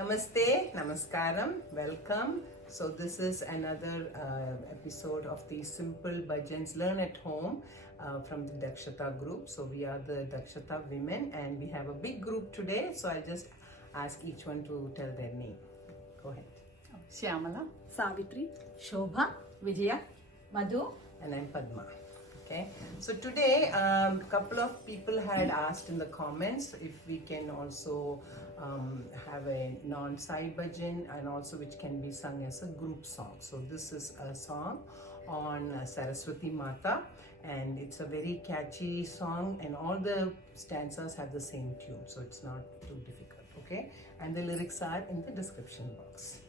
Namaste, Namaskaram, welcome. So this is another episode of the Simple Bhajans Learn at Home from the Dakshata group. So we are the Dakshata women and we have a big group today. So I'll just ask each one to tell their name. Go ahead. Shyamala, Savitri, Shobha, Vijaya, Madhu, And I'm Padma. Okay. So today, a couple of people had asked in the comments if we can also have a non-sai bhajan and also which can be sung as a group song. So this is a song on Saraswati Mata and it's a very catchy song and all the stanzas have the same tune. So it's not too difficult. Okay. And the lyrics are in the description box.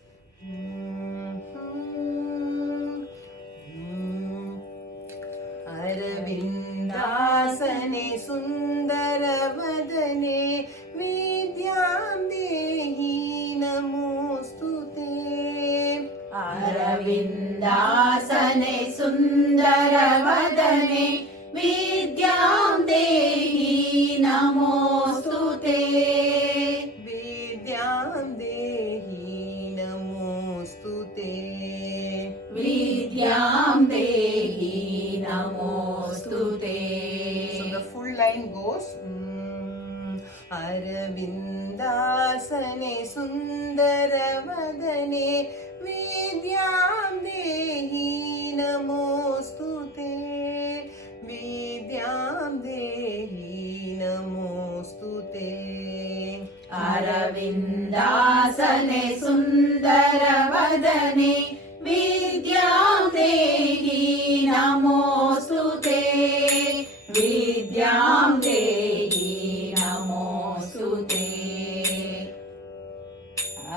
अरविन्दासने सुन्दरवदने विद्यां देहि नमोऽस्तु ते अरविन्दासने सुन्दरवदने विद्यां देहि नमोऽस्तु ते विद्यां देहि नमोऽस्तु ते विद्यां देहि नमोऽस्तु ते. So the full line goes अरविन्दासने सुन्दरवदने विद्यां देहि नमोऽस्तु ते विद्यां देहि नमोऽस्तु ते अरविन्दासने सुन्दरवदने विद्यां देहि नमोऽस्तु ते विद्यां देहि नमोऽस्तु ते.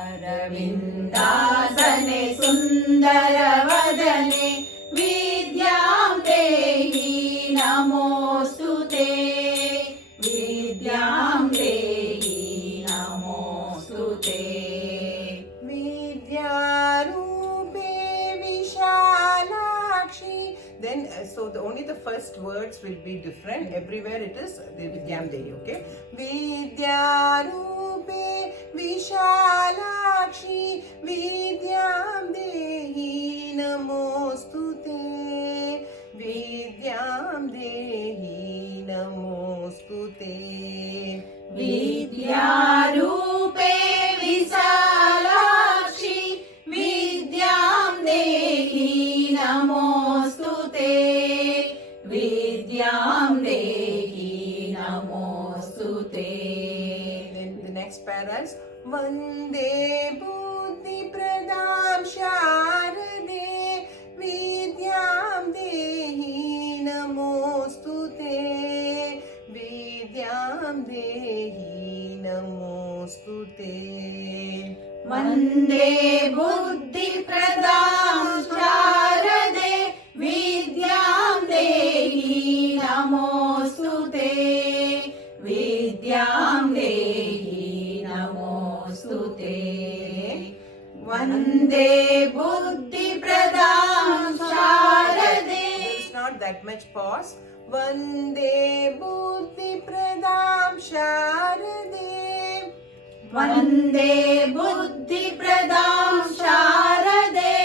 अरविन्दासने सुन्दरवदने विद्यां देहि नमोऽस्तु ते विद्यां देहि नमोऽस्तु ते. विद्यारूपे Vishalakshi. Then so only the first words will be different. Everywhere it is the Vidyam Dehi, okay? Vidyarupe Vishalakshi Vidyam Dehi Namostute Vidyam Dehi Namostute विद्यारूपे Vishalakshi विद्यां देहि नमोऽस्तु ते विद्यां देहि नमोऽस्तु ते. Then the next para is Vande Buddhi Pradam Sharade Vidyam Dehi Namostu Te Vidyam Dehi Namostu Te वन्दे बुद्धिप्रदां शारदे विद्यां देहि नमोऽस्तु ते विद्यां देहि नमोऽस्तु ते. वन्दे बुद्धिप्रदां शारदे. It's not that much pause. Vande Buddhi Pradam Sharade वन्दे बुद्धिप्रदां शारदे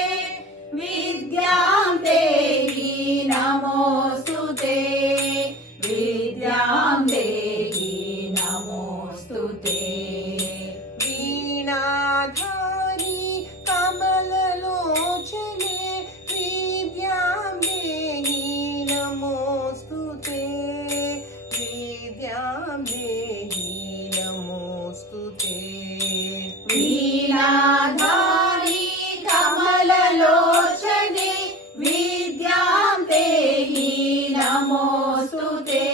विद्यां देहि नमोऽस्तु ते विद्यां देहि नमोऽस्तु ते. वीणाधारी कमललोचने विद्यां देहि नमोऽस्तु ते विद्यां देहि नमोऽस्तु ते वीणाधारी कमललोचने विद्यां देहि नमोऽस्तु ते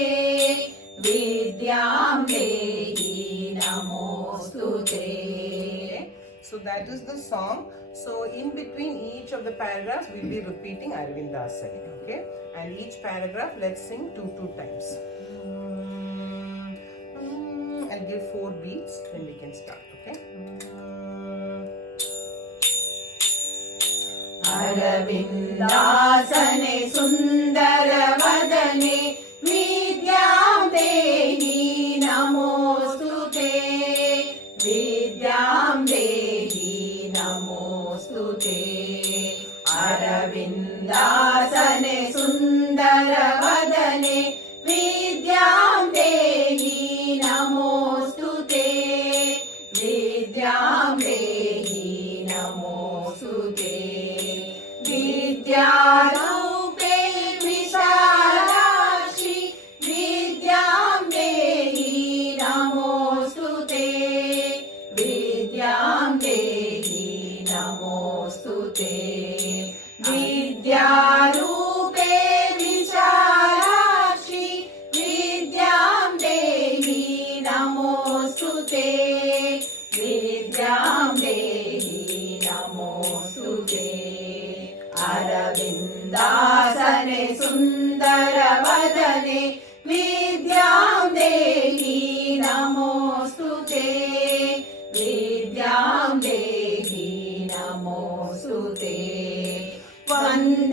विद्यां देहि नमोऽस्तु ते. So that is the song. So in between each of the paragraphs we'll be repeating Arvindasani, okay? And each paragraph let's sing 2 times. I'll give 4 beats, then we can start, okay? अरविन्दासने सुन्दरवदने विद्यां देहि नमोऽस्तु ते विद्यां देहि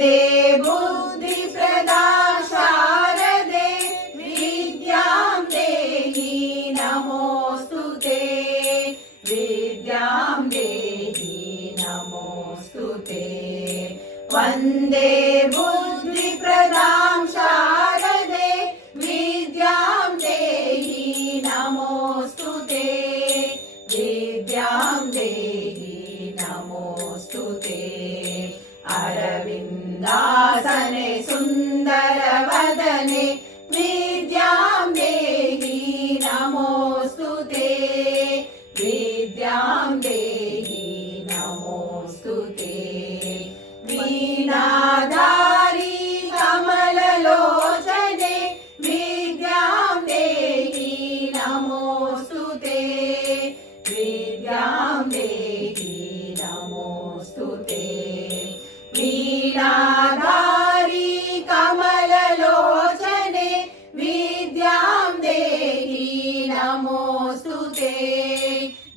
वन्दे बुद्धिप्रदा शारदे विद्यां देहि नमोऽस्तु ते विद्यां देहि नमोऽस्तु ते वन्दे बुद्धिप्रदां शारदे विद्यां देहि नमोऽस्तु ते विद्यां देहि नमोऽस्तु ते अरविन्दासने सुन्दरवदने विद्यां देहि नमोऽस्तु ते विद्यां देहि नमोऽस्तु ते वीणाधारी कमललोचने विद्यां देहि नमोऽस्तु ते विद्यां देहि नमोऽस्तु ते वीणाधारी कमललोचने विद्यां देहि नमोऽस्तु ते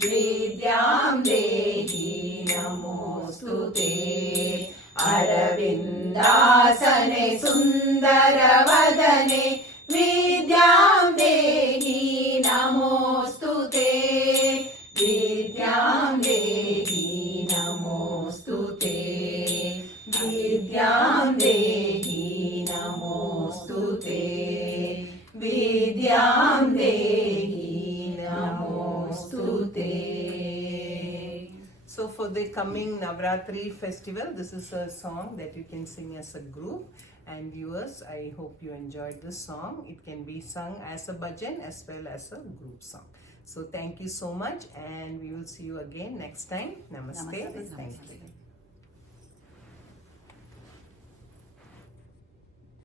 विद्यां देहि नमोऽस्तु ते अरविन्दासने सुन्दरवदने विद्यां देहि नमोऽस्तु ते विद्यां देहि नमोऽस्तु ते विद्यां देहि नमोऽस्तु ते विद्यां देहि नमोऽस्तु ते. So for the coming Navratri festival, this is a song that you can sing as a group. And viewers, I hope you enjoyed this song. It can be sung as a bhajan as well as a group song. So thank you so much, and we will see you again next time. Namaste. Namaste. Thank you.